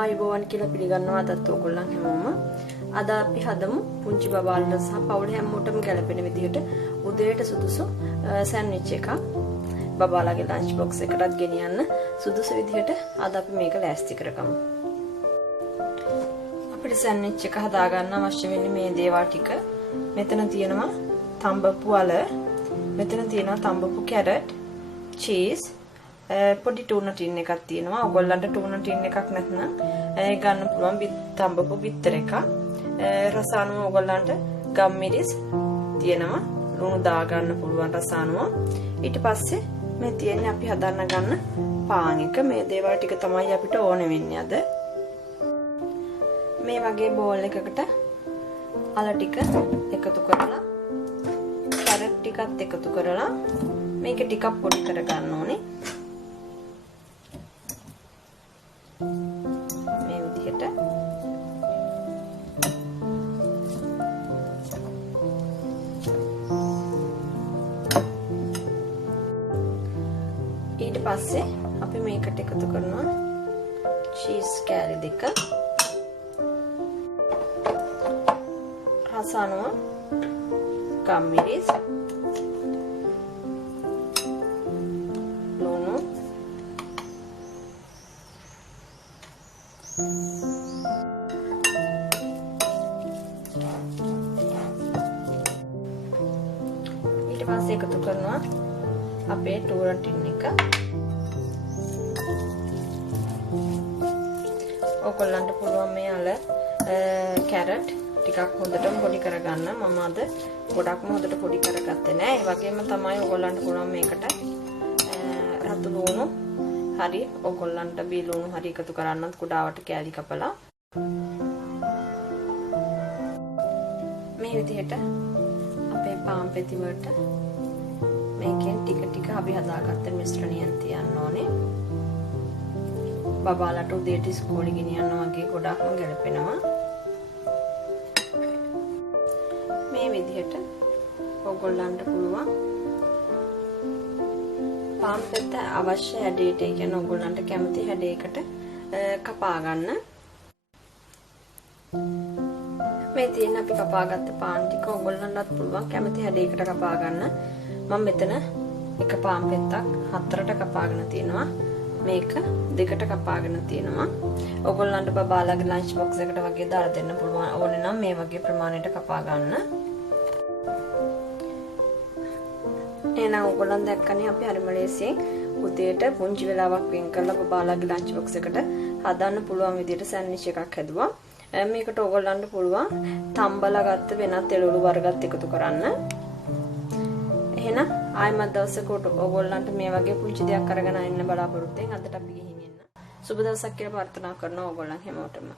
ආයුබෝවන් කියලා පිළිගන්නවා අදත් ඔයගොල්ලන් හැමෝම. අද අපි හදමු පුංචි බබාලට සහ පවුල හැමෝටම ගැලපෙන විදිහට උදේට සුදුසු සෑන්ඩ්විච් එකක්. බබාලාගේ ලන්ච් බොක්ස් එකටත් ගෙනියන්න සුදුසු විදිහට අද අපි මේක ලෑස්ති කරගමු. අපිට සෑන්ඩ්විච් එක හදාගන්න අවශ්‍ය වෙන්නේ මේ දේවල් ටික. මෙතන තියෙනවා තඹපු අල, මෙතන තියෙනවා තඹපු කැරට්, චීස්, පොඩි ටුනා ටින් එකක් තියෙනවා. ඔයගොල්ලන්ට ටුනා ටින් එකක් නැත්නම් ගන්න පුළුවන් තඹපු බිත්තර එකක්. රසානුව ඔයගොල්ලන්ට ගම්මිරිස් තියෙනවා. ලුණු දා ගන්න පුළුවන් රසානුව. ඊට පස්සේ මේ තියෙන්නේ අපි හදන්න ගන්න පාන් එක. මේ දේවල් ටික තමයි අපිට ඕන වෙන්නේ අද. මේ වගේ බෝල් එකකට අල ටික එකතු කරලා කැරට් ටිකත් එකතු කරලා මේක ටිකක් පොඩි කර ගන්න ඕනේ. මේ විදිහට ඊට පස්සේ අපි මේකට එකතු කරනවා චීස් කෑලි දෙක, රසානුව, ගම්මිරිස්, ලුණු, ඊට පස්සේ එකතු කරනවා අපේ ටුනා ටින් එක. ඔයගොල්ලන්ට පුළුවන් මේ අල කැරට් ටිකක් හොඳටම පොඩි කරගන්න. මම අද ගොඩක්ම හොඳට පොඩි කරගත්තේ නෑ. ඒ වගේම තමයි ඔයගොල්ලන්ට පුළුවන් මේකට රතු ලුණු හරි ඔයගොල්ලන්ට බී ලුණු හරි එකතු කරන්නත් කුඩාවට කෑලි කපලා මේ විදිහට අපේ පාන් පෙති වලට මේකෙන් ටික ටික අපි හදාගත්ත මිශ්‍රණයන් තියන්න ඕනේ. බබාලට උදේට ඉස්කෝලේ ගෙනියන්න වගේ ගොඩක්ම ගැලපෙනවා. මේ විදිහට ඔයගොල්ලන්ට පුළුවන් පාන් පෙත්ත අවශ්‍ය හැඩයට, ඒ කියන්නේ ඔයගොල්ලන්ට කැමති හැඩයකට කපා ගන්න. මේ තියෙන අපි කපාගත්ත පාන් ටික ඔයගොල්ලන්ටත් පුළුවන් කැමති හැඩයකට කපා ගන්න. මම මෙතන එක පාන් පෙත්තක් 4ට කපාගෙන තියෙනවා. මේක 2ට කපාගෙන තියෙනවා. ඔයගොල්ලන්ට බබාලාගේ ලන්ච් බොක්ස් එකට වගේ දාලා දෙන්න පුළුවන්. ඕනේ නම් මේ වගේ ප්‍රමාණයට කපා ගන්න. එහෙනම් ඔයගොල්ලන් දැක්කනේ අපි හරිම ලේසියෙන් උදේට පුංචි වෙලාවක් වෙන් කරලා බබාලාගේ ලන්ච් බොක්ස් එකට හදන්න පුළුවන් විදිහට සෑන්ඩ්විච් එකක් හැදුවා. මේකට ඔයගොල්ලන්ට පුළුවන් තම්බලා ගත්ත වෙනත් එළවලු වර්ගත් එකතු කරන්න. එහෙනම් ආයෙමත් දවසකට ඔයගොල්ලන්ට මේ වගේ පුංචි දෙයක් අරගෙන එන්න බලාපොරොත්තු වෙන. අදට අපි ගිහින් එන්න. සුබ දවසක් කියලා ප්‍රාර්ථනා කරනවා ඔයගොල්ලන් හැමෝටම.